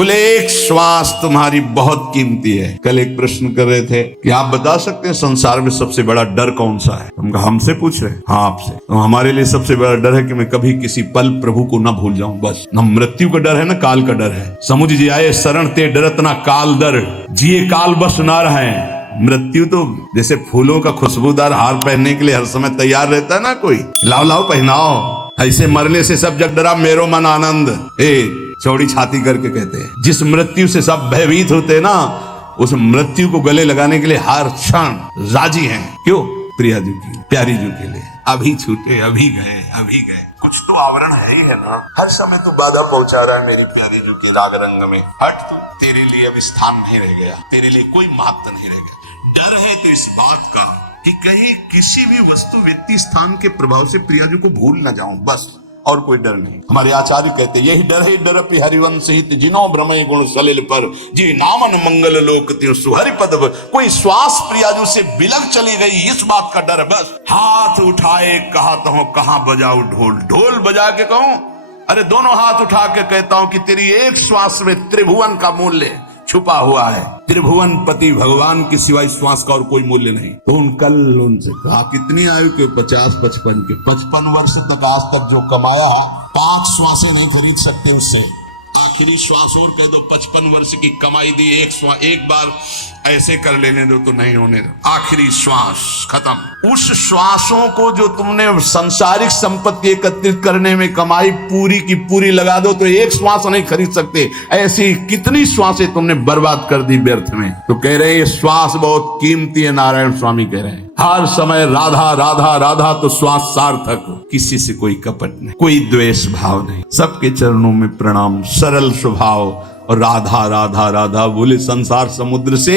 बोले एक श्वास तुम्हारी बहुत कीमती है। कल एक प्रश्न कर रहे थे कि आप बता सकते हैं संसार में सबसे बड़ा डर कौन सा है? हम कहा हमसे पूछ रहे हैं? हाँ आपसे। तो हमारे लिए सबसे बड़ा डर है कि मैं कभी किसी पल प्रभु को ना भूल जाऊं। बस न मृत्यु का डर है, न काल का डर है। समुझ जी आए शरण ते डरत ना काल दर, जिए काल बस ना रहे। मृत्यु तो जैसे फूलों का खुशबूदार हार पहनने के लिए हर समय तैयार रहता है ना, कोई लाओ लाओ पहनाओ, ऐसे मरने से सब जग डरा मेरो मन आनंद, चौड़ी छाती करके कहते हैं। जिस मृत्यु से सब भयभीत होते हैं ना, उस मृत्यु को गले लगाने के लिए हर क्षण राजी हैं। क्यों? प्रिया जी की, प्यारी जी के लिए। अभी छूटे, अभी गए, अभी गए। कुछ तो आवरण है ही है ना। हर समय तू बाधा पहुंचा रहा है मेरी प्यारी जी के राग रंग में। हट तू, तेरे लिए अब स्थान नहीं रह गया, तेरे लिए कोई महत्व नहीं रह गया। डर है तो इस बात का कि कहीं किसी भी वस्तु व्यक्ति स्थान के प्रभाव से प्रिया जी को भूल ना जाऊं, बस, और कोई डर नहीं। हमारे आचार्य कहते यही डर है डर अपि हरिवंश हित, जिनो भ्रमय गुण सलिल पर, जी नामन मंगल लोक त्यों सुहरि पद। कोई श्वास प्रियाजू से बिलक चली गई, इस बात का डर। बस हाथ उठाए कहा तो कहां बजाऊं ढोल, ढोल बजा के कहूं, अरे दोनों हाथ उठा के कहता हूं कि तेरी एक श्वास में त्रिभुवन का मूल्य छुपा हुआ है। त्रिभुवन पति भगवान के सिवाय श्वास का और कोई मूल्य नहीं। कल उनसे कहा कितनी आयु के? 50-55 के। 55 वर्ष तक आज तक जो कमाया 5 श्वासें नहीं खरीद सकते उससे। आखिरी श्वास और कह दो 55 वर्ष की कमाई दी, एक बार ऐसे कर लेने दो तो नहीं होने दो। आखिरी श्वास खत्म। उस श्वासों को जो तुमने सांसारिक संपत्ति एकत्रित करने में कमाई पूरी की पूरी लगा दो तो एक श्वास नहीं खरीद सकते। ऐसी कितनी श्वासें तुमने बर्बाद कर दी व्यर्थ में। तो कह रहे ये श्वास बहुत कीमती है। नारायण स्वामी कह रहे हैं हर समय राधा राधा राधा, तो श्वास सार्थक। किसी से कोई कपट नहीं, कोई द्वेष भाव नहीं, सबके चरणों में प्रणाम, सरल स्वभाव। और राधा राधा राधा बोले संसार समुद्र से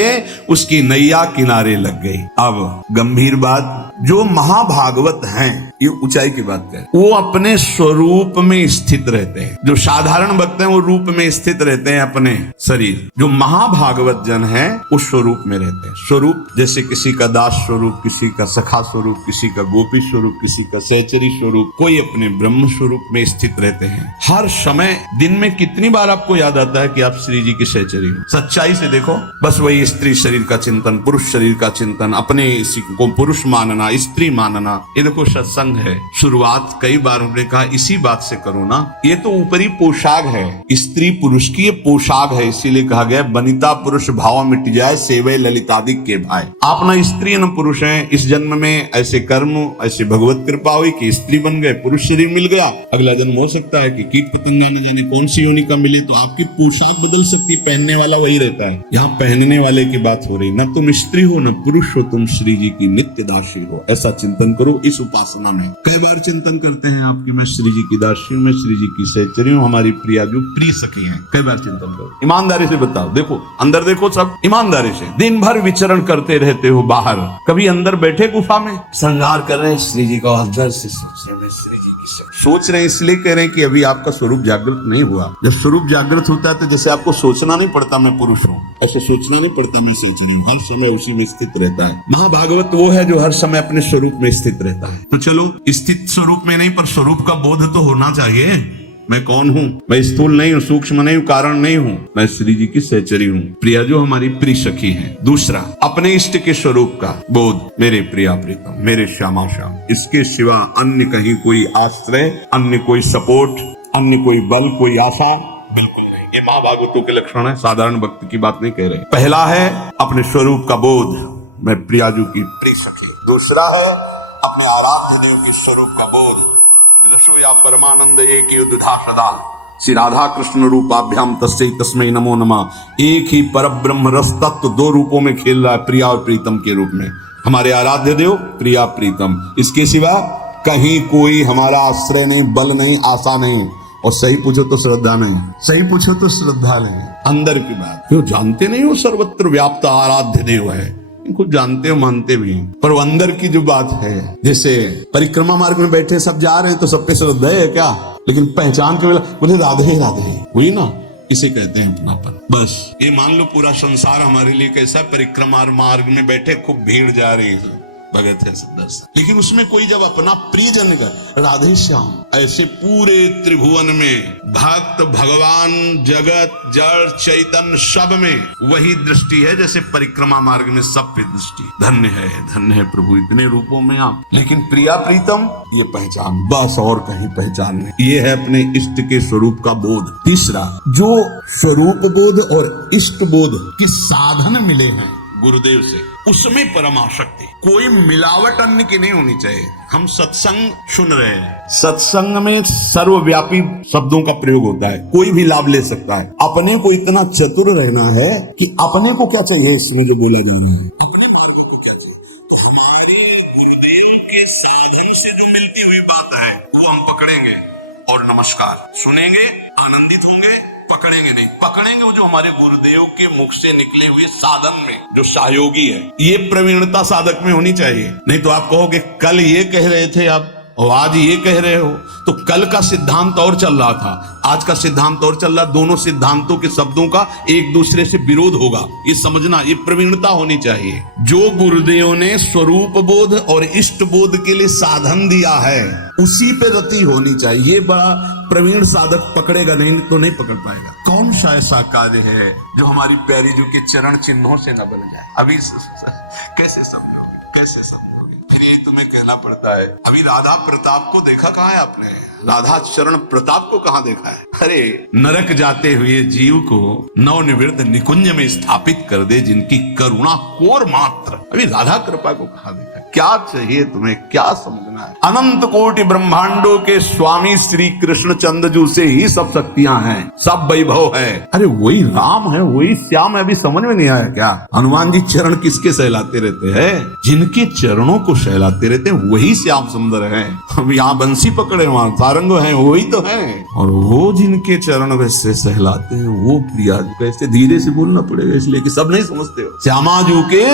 उसकी नैया किनारे लग गई। अब गंभीर बात, जो महाभागवत हैं, ये ऊंचाई की बात है, वो अपने स्वरूप में स्थित रहते हैं। जो साधारण भक्त हैं वो रूप में स्थित रहते हैं अपने शरीर। जो महाभागवत जन हैं वो स्वरूप में रहते हैं। स्वरूप जैसे किसी का दास स्वरूप, किसी का सखा स्वरूप, किसी का गोपी स्वरूप, किसी का सहचरी स्वरूप, कोई अपने ब्रह्म स्वरूप में स्थित रहते हैं। हर समय दिन में कितनी बार आपको याद आता है कि आप श्री जी की सहचरी हो? सच्चाई से देखो, बस वही स्त्री शरीर का चिंतन, पुरुष शरीर का चिंतन, अपने इसी को पुरुष मानना, स्त्री मानना, ये देखो सत्संग है। शुरुआत कई बार हमने कहा इसी बात से करो ना। ये तो ऊपरी पोशाक है, स्त्री पुरुष की ये पोशाक है। इसीलिए कहा गया बनिता पुरुष भाव मिट जाए, सेवे ललितादिक के भाई। आप न स्त्री न पुरुष हैं। इस जन्म में ऐसे कर्म, ऐसे भगवत कृपा हुई कि स्त्री बन गए, पुरुष शरीर मिल गया। अगला जन्म हो सकता है कि कीट पतंगा न जाने कौन सी योनि का मिले, तो आपकी पोशाक बदल सकती, पहनने वाला वही रहता है। यहाँ पहनने वाले की बात हो रही। न तुम स्त्री हो न पुरुष हो, तुम श्री जी की नित्य दासी हो। ऐसा चिंतन करो इस उपासना में। कई बार चिंतन करते हैं आपकी मैं श्री जी की दासी हूँ, मैं श्री जी की सहचरी हूँ, हमारी प्रिया जो प्रिय सखी हैं। कई बार चिंतन करो, ईमानदारी से बताओ। देखो अंदर देखो, सब ईमानदारी से। दिन भर विचरण करते रहते हो बाहर, कभी अंदर बैठे गुफा में श्रृंगार कर रहे हैं श्री जी का, अंदर से सोच रहे हैं। इसलिए कह रहे हैं कि अभी आपका स्वरूप जागृत नहीं हुआ। जब स्वरूप जागृत होता है तो जैसे आपको सोचना नहीं पड़ता मैं पुरुष हूँ, ऐसे सोचना नहीं पड़ता मैं सहचरी हूँ, हर समय उसी में स्थित रहता है। महाभागवत वो है जो हर समय अपने स्वरूप में स्थित रहता है। तो चलो स्थित स्वरूप में नहीं, पर स्वरूप का बोध तो होना चाहिए। मैं कौन हूँ? मैं स्थूल नहीं हूँ, सूक्ष्म नहीं हूँ, कारण नहीं हूँ, मैं श्री जी की सहचरी हूँ। प्रिया जो हमारी प्रिय सखी है। दूसरा, अपने इष्ट के स्वरूप का बोध। मेरे प्रिया प्रीतम, मेरे श्यामा श्याम, इसके सिवा अन्य कहीं कोई आश्रय, अन्य कोई सपोर्ट, अन्य कोई बल, कोई आशा बिल्कुल नहीं। ये महाभागवतों के लक्षण है, साधारण भक्त की बात नहीं कह रहे। पहला है अपने स्वरूप का बोध, मैं प्रियाजू की प्रिय सखी। दूसरा है अपने आराध्य देव के स्वरूप का बोध, रसोया परमानंद एक ही दुधा सदाल, श्री राधा कृष्ण रूपाभ्याम तस्मै तस्मै नमो नमः। एक ही परब्रह्म रस तत्व दो रूपों में खेल रहा है, प्रिया और प्रीतम के रूप में। हमारे आराध्य देव प्रिया प्रीतम, इसके सिवा कहीं कोई हमारा आश्रय नहीं, बल नहीं, आशा नहीं। और सही पूछो तो श्रद्धा नहीं, सही पूछो तो श्रद्धा नहीं। अंदर की बात क्यों जानते नहीं हो? सर्वत्र व्याप्त आराध्य देव है, इनको जानते हो, मानते भी हैं, पर वो अंदर की जो बात है, जैसे परिक्रमा मार्ग में बैठे सब जा रहे हैं तो सब पे श्रद्धा है क्या? लेकिन पहचान के बोले राधे राधे हुई ना, इसे कहते हैं अपनापन। बस ये मान लो पूरा संसार हमारे लिए कैसा, परिक्रमा मार्ग में बैठे खूब भीड़ जा रही है, भगत है दर्शन। लेकिन उसमें कोई जब अपना प्रियजन का राधे श्याम, ऐसे पूरे त्रिभुवन में भक्त भगवान जगत जड़ चैतन्य सब में वही दृष्टि है जैसे परिक्रमा मार्ग में सब पे दृष्टि। धन्य है प्रभु इतने रूपों में आप। लेकिन प्रिया प्रीतम ये पहचान, बस और कहीं पहचान नहीं। ये है अपने इष्ट के स्वरूप का बोध। तीसरा, जो स्वरूप बोध और इष्ट बोध के साधन मिले हैं गुरुदेव से, उसमें परम आसक्ति, कोई मिलावट अन्य की नहीं होनी चाहिए। हम सत्संग सुन रहे हैं, सत्संग में सर्वव्यापी शब्दों का प्रयोग होता है, कोई भी लाभ ले सकता है। अपने को इतना चतुर रहना है कि अपने को क्या चाहिए इसमें जो बोला जा रहा है, हमारी गुरुदेव के साधन से जो मिलती हुई बात है वो हम पकड़ेंगे और नमस्कार सुनेंगे, आनंदित होंगे, पकड़ेंगे नहीं। पकड़ेंगे वो जो हमारे गुरुदेव के मुख से निकले हुए साधन में जो सहयोगी है। ये प्रवीणता साधक में होनी चाहिए। नहीं तो आप कहोगे कल ये कह रहे थे आप और आज ये कह रहे हो, तो कल का सिद्धांत और चल रहा था, आज का सिद्धांत और चल रहा। दोनों सिद्धांतों के शब्दों का एक दूसरे से विरोध होगा, ये समझना, ये प्रवीणता होनी चाहिए। जो गुरुदेव ने स्वरूप बोध और इष्ट बोध के लिए साधन दिया है उसी पे रति होनी चाहिए। ये बड़ा प्रवीण साधक पकड़ेगा, नहीं तो नहीं पकड़ पाएगा। कौन सा ऐसा कार्य है जो हमारी प्यारी जी के चरण चिन्हों से न बन जाए? अभी कैसे समझोगे, कैसे समझोगे? फिर ये तुम्हें कहना पड़ता है। अभी राधा प्रताप को देखा कहाँ है आपने? राधा चरण प्रताप को कहाँ देखा है? अरे नरक जाते हुए जीव को नवनिवृत्त निकुंज में स्थापित कर दे जिनकी करुणा कोर मात्र। अभी राधा कृपा को कहाँ देखा? क्या चाहिए तुम्हें, क्या समझना है? अनंत कोटि ब्रह्मांडों के स्वामी श्री कृष्ण चंद्रजू से ही सब शक्तियां हैं, सब वैभव है। अरे वही राम है, वही श्याम है। अभी समझ में नहीं आया क्या? हनुमान जी चरण किसके सहलाते रहते हैं? जिनके चरणों को सहलाते रहते हैं वही श्याम सुंदर है। हम यहाँ बंसी पकड़े वहां सारंग है, वही तो है। और वो जिनके चरण वैसे सहलाते हैं वो प्रिया। कैसे धीरे से बोलना पड़ेगा इसलिए कि सब नहीं समझते हो। श्यामाजू के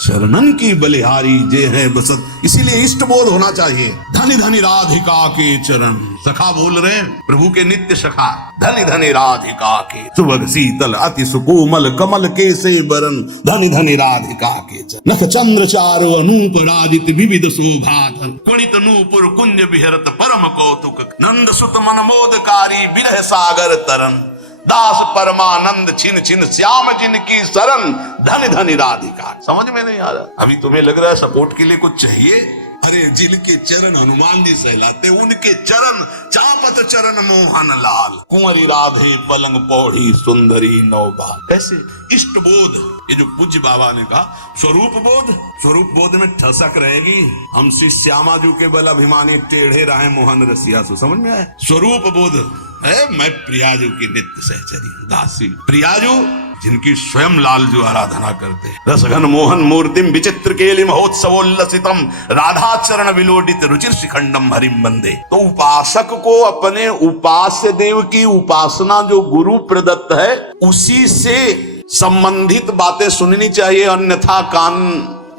चरणन की बलिहारी जे है बसत, इसीलिए इष्ट बोध होना चाहिए। धनी धनी राधिका के चरण, सखा बोल रहे हैं प्रभु के नित्य सखा। धनी धनी राधिका के सुभग शीतल अति सुकोमल कमल के से बरन, धनी धनी राधिका के चरण। नख चंद्र चारु अनूप राजित विविध शोभाधर, कुणित नूपुर कुंज विहरत परम कौतुक, नंद सुत मन मोदकारी विरह सागर तरन, दास परमानंद छिन छिन श्याम जिनकी शरण, धन धनी राधिका। समझ में नहीं आ रहा? अभी तुम्हें लग रहा है सपोर्ट के लिए कुछ चाहिए? अरे जिनके चरण हनुमान जी सहलाते उनके चरण चापत चरण मोहन लाल, कुंवरी राधे पलंग पौड़ी सुंदरी नौबा। कैसे इष्ट बोध, ये जो पूज्य बाबा ने कहा स्वरूप बोध, स्वरूप बोध में ठसक रहेगी। हम श्री श्यामाजू के बल अभिमानी टेढ़े रहे मोहन रसिया सो। समझ में आया? स्वरूप बोध है मैं प्रियाजू की नित्य सहचरी दासी। प्रियाजू जिनकी स्वयं लाल जो आराधना करते, रसघन मोहन मूर्तिम विचित्र केलि महोत्सवोल्लसितम, राधा चरण विलोडित रुचिर शिखंडम हरिम बंदे। तो उपासक को अपने उपास्य देव की उपासना जो गुरु प्रदत्त है उसी से संबंधित बातें सुननी चाहिए, अन्यथा कान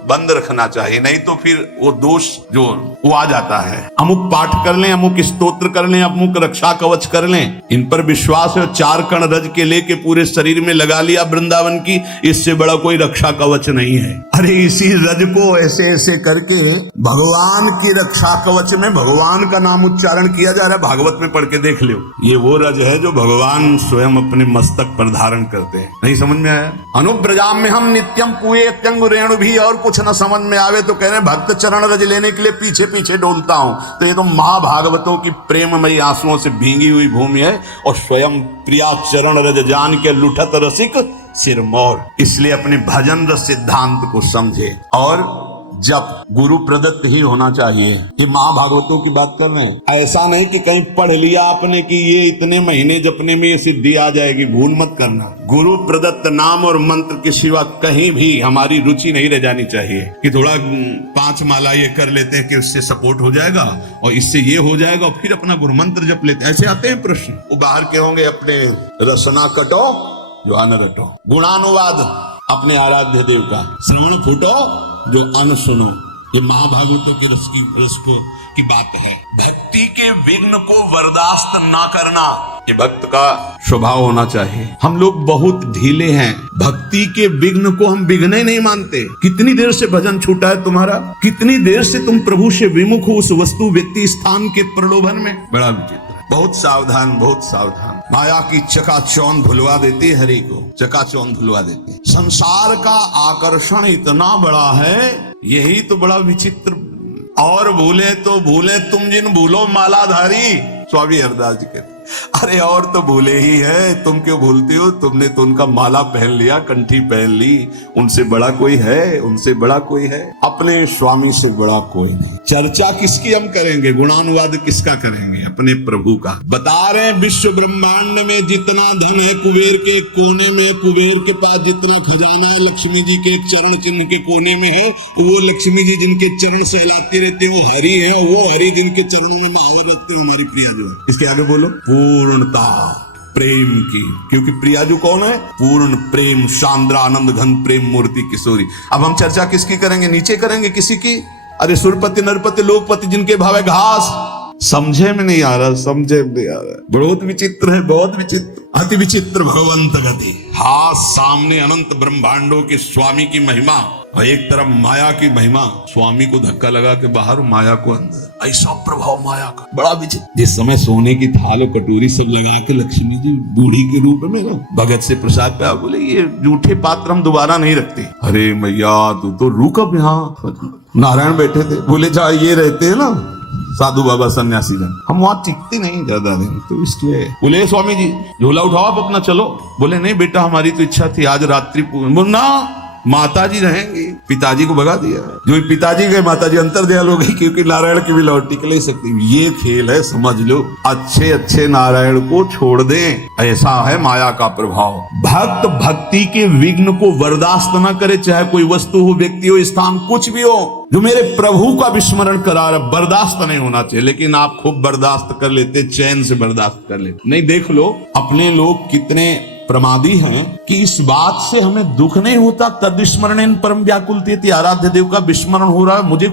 बंद रखना चाहिए। नहीं तो फिर वो दोष जो वो आ जाता है। अमुक पाठ कर लें, अमुक स्तोत्र कर लें, अमुक रक्षा कवच कर लें, इन पर विश्वास है। 4 कण रज के लेके पूरे शरीर में लगा लिया वृंदावन की, इससे बड़ा कोई रक्षा कवच नहीं है। अरे इसी रज को ऐसे ऐसे करके भगवान की रक्षा कवच में भगवान का नाम उच्चारण किया जा रहा है। भागवत में पढ़ के देख लो, ये वो रज है जो भगवान स्वयं अपने मस्तक पर धारण करते हैं। नहीं समझ में आया? अनुब्रजाम में हम नित्यम कुए त्यंग रेणु भी, और कुछ न समझ में आवे तो कह रहे भक्त चरण रज लेने के लिए पीछे पीछे डोलता हूं। तो ये तो महाभागवतों की प्रेममयी आंसुओं से भींगी हुई भूमि है, और स्वयं प्रिया चरण रज जान के लुठत रसिक सिरमौर। इसलिए अपने भजन रस सिद्धांत को समझे और जब गुरु प्रदत्त ही होना चाहिए। ये महाभागवतों की बात कर रहे हैं। ऐसा नहीं कि कहीं पढ़ लिया आपने कि ये इतने महीने जपने में ये सिद्धि आ जाएगी, भूल मत करना। गुरु प्रदत्त नाम और मंत्र के सिवा कहीं भी हमारी रुचि नहीं रह जानी चाहिए कि थोड़ा 5 माला ये कर लेते हैं कि उससे सपोर्ट हो जाएगा और इससे ये हो जाएगा और फिर अपना गुरु मंत्र जप लेते हैं। ऐसे आते हैं प्रश्न। वो बाहर के होंगे अपने रसना कटो जो अन रटो, गुणानुवाद अपने आराध्य देव का, श्रवण फूटो जो अन सुनो। ये महाभागवतों के रस की बात है। भक्ति के विघ्न को बर्दाश्त ना करना ये भक्त का स्वभाव होना चाहिए। हम लोग बहुत ढीले हैं, भक्ति के विघ्न को हम विघ्न ही नहीं मानते। कितनी देर से भजन छूटा है तुम्हारा, कितनी देर से तुम प्रभु से विमुख हो उस वस्तु व्यक्ति स्थान के प्रलोभन में। बड़ा विचित्र, बहुत सावधान, बहुत सावधान। माया की चकाचौंध भुलवा देती है, हरि को चकाचौंध भुलवा देती है। संसार का आकर्षण इतना बड़ा है, यही तो बड़ा विचित्र। और भूले तो भूले तुम जिन भूलो मालाधारी, स्वामी हरदास जी कहते। अरे और तो भूले ही है, तुम क्यों भूलती हो? तुमने तो उनका माला पहन लिया, कंठी पहन ली। उनसे बड़ा कोई है? उनसे बड़ा कोई है? अपने स्वामी से बड़ा कोई नहीं। चर्चा किसकी हम करेंगे? गुणानुवाद किसका करेंगे? अपने प्रभु का। बता रहे हैं विश्व ब्रह्मांड में जितना धन है कुबेर के कोने में, कुबेर के पास जितना खजाना है लक्ष्मी जी के चरण चिन्ह के कोने में है, वो लक्ष्मी जी जिनके चरण सहलाते रहते हैं वो हरि है, वो हरि जिनके चरणों में महावर रखते हैं हमारी प्रिया जो है। इसके आगे बोलो, पूर्णता प्रेम की, क्योंकि प्रियाजू कौन है? पूर्ण प्रेम, शांद्र आनंद घन प्रेम मूर्ति किशोरी। अब हम चर्चा किसकी करेंगे? नीचे करेंगे किसी की? अरे सुरपति नरपति लोकपति जिनके भावे घास। समझे में नहीं आ रहा, समझे में नहीं आ रहा। बहुत विचित्र है, बहुत विचित्र, अति विचित्र भगवंत गति। हाथ सामने अनंत ब्रह्मांडों के स्वामी की महिमा और एक तरफ माया की महिमा। स्वामी को धक्का लगा के बाहर, माया को अंदर। ऐसा प्रभाव माया का, बड़ा विचित्र। जिस समय सोने की थाल और कटोरी सब लगा के लक्ष्मी जी बूढ़ी के रूप में भगत से प्रसाद पे बोले ये जूठे पात्र हम दोबारा नहीं रखते। अरे मैया तू तो रुक अब यहाँ। नारायण बैठे थे, बोले जा ये रहते है ना साधु बाबा सन्यासी जन, हम वहां टिकते नहीं ज्यादा दिन, तो इसलिए बोले स्वामी जी झोला उठाओ आप अपना चलो। बोले नहीं बेटा हमारी तो इच्छा थी आज रात्रि बोलना माताजी रहेंगी। पिताजी को भगा दिया। जो पिताजी गए माताजी अंतर्ध्यान हो गई, क्योंकि नारायण की भी लौट टिक नहीं सकती। ये खेल है, समझ लो। अच्छे अच्छे नारायण को छोड़ दें, ऐसा है माया का प्रभाव। भक्त भक्ति के विघ्न को बर्दाश्त न करे, चाहे कोई वस्तु हो, व्यक्ति हो, स्थान कुछ भी हो। जो मेरे प्रभु का विस्मरण करा रहा, बर्दाश्त नहीं होना चाहिए। लेकिन आप खूब बर्दाश्त कर लेते, चैन से बर्दाश्त कर लेते। नहीं देख लो अपने लोग कितने प्रमादी हैं कि इस बात से हमें दुख नहीं होता। तद स्मरण परम व्याकुलते, आराध्य देव का विस्मरण हो रहा है, मुझे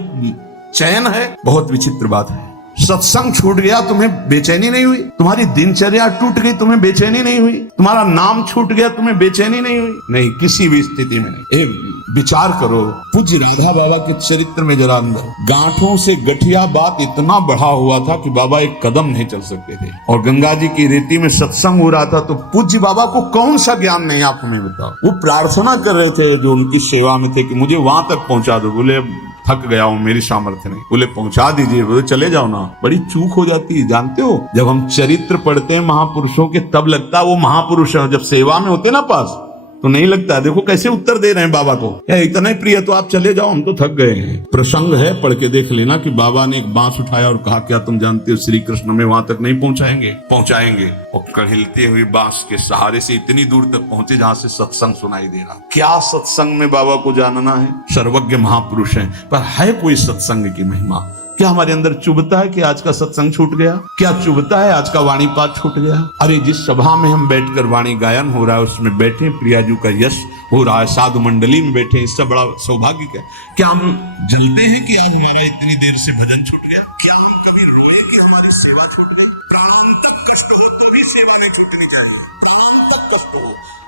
चैन है। बहुत विचित्र बात है। सत्संग छूट गया, तुम्हें बेचैनी नहीं हुई? तुम्हारी दिनचर्या टूट गई, तुम्हें बेचैनी नहीं हुई? तुम्हारा नाम छूट गया, तुम्हें बेचैनी नहीं हुई? नहीं, किसी भी स्थिति में नहीं। विचार करो पूज्य राधा बाबा के चरित्र में जरा अंदर, गांठों से गठिया बात इतना बढ़ा हुआ था कि बाबा एक कदम नहीं चल सकते थे। और गंगा जी की रेती में सत्संग हो रहा था, तो पूज्य बाबा को कौन सा ज्ञान नहीं, आप हमें बताओ। वो प्रार्थना कर रहे थे जो उनकी सेवा में थे कि मुझे वहां तक पहुंचा दो। बोले थक गया हूं, मेरी सामर्थ्य नहीं। बोले पहुंचा दीजिए। बोले चले जाओ ना। बड़ी चूक हो जाती है, जानते हो। जब हम चरित्र पढ़ते हैं महापुरुषों के, तब लगता है वो महापुरुष है। जब सेवा में होते ना पास, तो नहीं लगता। देखो कैसे उत्तर दे रहे हैं बाबा को, या इतना ही प्रिय तो आप चले जाओ, हम तो थक गए हैं। प्रसंग है, पढ़ के देख लेना कि बाबा ने एक बांस उठाया और कहा क्या तुम जानते हो श्री कृष्ण में वहां तक नहीं पहुंचाएंगे? पहुंचाएंगे। और कढ़िलते हुए बांस के सहारे से इतनी दूर तक पहुंचे जहां से सत्संग सुनाई दे रहा। क्या सत्संग में बाबा को जानना है? सर्वज्ञ महापुरुष है, पर है कोई सत्संग की महिमा? क्या हमारे अंदर चुभता है कि आज का सत्संग छूट गया? क्या चुभता है आज का वाणी पाठ छूट गया? अरे जिस सभा में हम बैठकर वाणी गायन हो रहा है उसमें बैठे, प्रियाजू का यश हो रहा है, साधु मंडली में बैठे, इससे बड़ा सौभाग्य क्या हम जलते हैं कि आज हमारा इतनी देर से भजन छूट गया? क्या हम कभी रोए कि हमारी सेवा छूट गई? प्राण तक कष्ट हो तो भी सेवा नहीं छूटनी चाहिए। प्राण तक कष्ट हो,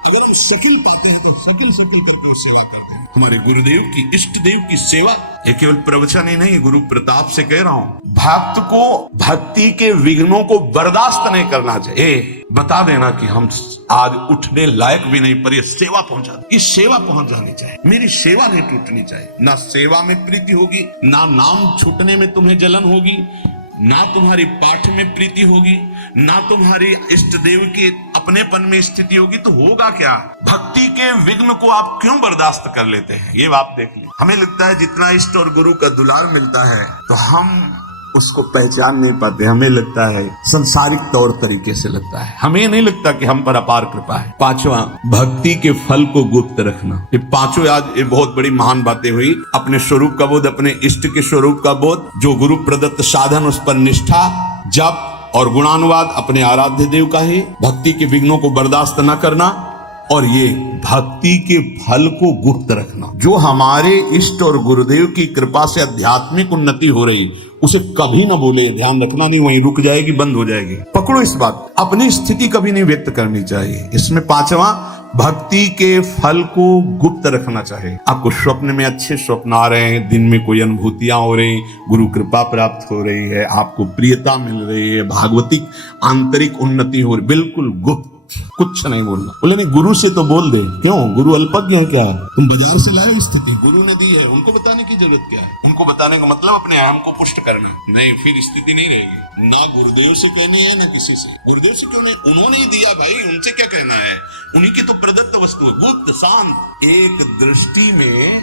अगर हम सकल पाते हैं तो सकल करते सेवा करते हैं। हमारे गुरुदेव की, इष्ट देव की सेवा, ये केवल प्रवचन ही नहीं, गुरु प्रताप से कह रहा हूं। भक्त को भक्ति के विघ्नों को बर्दाश्त नहीं करना चाहिए। बता देना कि हम आज उठने लायक भी नहीं, पर ये सेवा पहुंचा, इस सेवा पहुंच जानी चाहिए। मेरी सेवा नहीं टूटनी चाहिए। ना सेवा में प्रीति होगी, ना नाम छूटने में तुम्हें जलन होगी, ना तुम्हारी पाठ में प्रीति होगी, ना तुम्हारी इष्ट देव के अपनेपन में स्थिति होगी, तो होगा क्या? भक्ति के विघ्न को आप क्यों बर्दाश्त कर लेते हैं? ये बात देख लीजिए। हमें लगता है जितना इष्ट और गुरु का दुलार मिलता है तो हम उसको पहचान नहीं पाते। हमें लगता है संसारिक तौर तरीके से लगता है, हमें नहीं लगता कि हम पर अपार कृपा है। पांचवा, भक्ति के फल को गुप्त रखना। ये पांचों आज ये बहुत बड़ी महान बातें हुई। अपने स्वरूप का बोध, अपने इष्ट के स्वरूप का बोध, जो गुरु प्रदत्त साधन उस पर निष्ठा, जप और गुणानुवाद अपने आराध्य देव का ही, भक्ति के विघ्नों को बर्दाश्त न करना और ये भक्ति के फल को गुप्त रखना। जो हमारे इष्ट और गुरुदेव की कृपा से आध्यात्मिक उन्नति हो रही, उसे कभी ना बोले, ध्यान रखना, नहीं वहीं रुक जाएगी, बंद हो जाएगी। पकड़ो इस बात। अपनी स्थिति कभी नहीं व्यक्त करनी चाहिए। इसमें पांचवा, भक्ति के फल को गुप्त रखना चाहिए। आपको स्वप्न में अच्छे स्वप्न आ रहे हैं, दिन में कोई अनुभूतियां हो रही, गुरु कृपा प्राप्त हो रही है, आपको प्रियता मिल रही है, भागवतिक आंतरिक उन्नति हो रही, बिल्कुल गुप्त, कुछ नहीं बोलना। बोले नहीं गुरु से तो बोल दे, क्यों? गुरु अल्पज्ञ है क्या? तुम बाजार से लाए स्थिति, गुरु ने दी है, उनको बताने की जरूरत क्या है? उनको बताने का मतलब अपने अहम को पुष्ट करना नहीं, फिर स्थिति नहीं रहेगी। ना गुरुदेव से कहनी है ना किसी से। गुरुदेव से क्यों नहीं? उन्होंने ही दिया भाई, उनसे क्या कहना है? उन्हीं की तो प्रदत्त वस्तु है, गुप्त शांत। एक दृष्टि में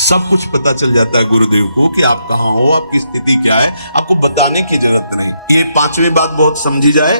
सब कुछ पता चल जाता है गुरुदेव को कि आप कहाँ हो, आपकी स्थिति क्या है, आपको बताने की जरूरत नहीं। ये पांचवी बात बहुत समझी जाए,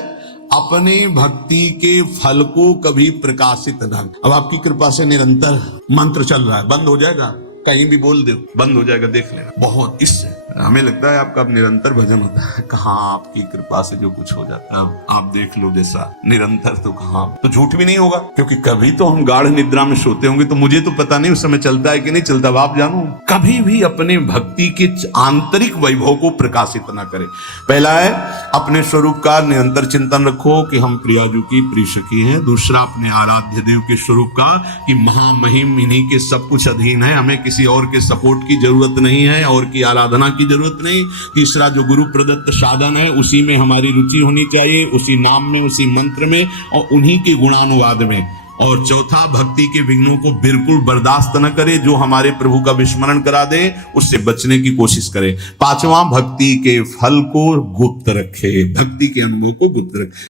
अपने भक्ति के फल को कभी प्रकाशित न। अब आपकी कृपा से निरंतर मंत्र चल रहा है, बंद हो जाएगा? कहीं भी बोल दो बंद हो जाएगा, देख लेना। बहुत इससे हमें लगता है आपका अब निरंतर भजन होता है, कहाँ आपकी कृपा से जो कुछ हो जाता है। अब आप देख लो जैसा निरंतर, तो कहाँ तो झूठ भी नहीं होगा, क्योंकि कभी तो हम गाढ़ निद्रा में सोते होंगे, तो मुझे तो पता नहीं उस समय चलता है कि नहीं चलता, आप जानो। कभी भी अपने भक्ति के आंतरिक वैभव को प्रकाशित ना करें। पहला है अपने स्वरूप का निरंतर चिंतन रखो कि हम प्रियाजू की प्रिय सखी हैं। दूसरा, अपने आराध्य देव के स्वरूप का कि महामहिम इन्हीं के सब कुछ अधीन है, हमें किसी और के सपोर्ट की जरूरत नहीं है, और की आराधना की जरूरत नहीं। तीसरा, जो गुरु प्रदत्त साधन है उसी में हमारी रुचि होनी चाहिए, उसी नाम में, उसी मंत्र में, और उन्हीं के गुणानुवाद में। और चौथा, भक्ति के विघ्नों को बिल्कुल बर्दाश्त न करे, जो हमारे प्रभु का विस्मरण करा दे उससे बचने की कोशिश करे। पांचवा, भक्ति के फल को गुप्त रखे, भक्ति के अनुभव को गुप्त रखे।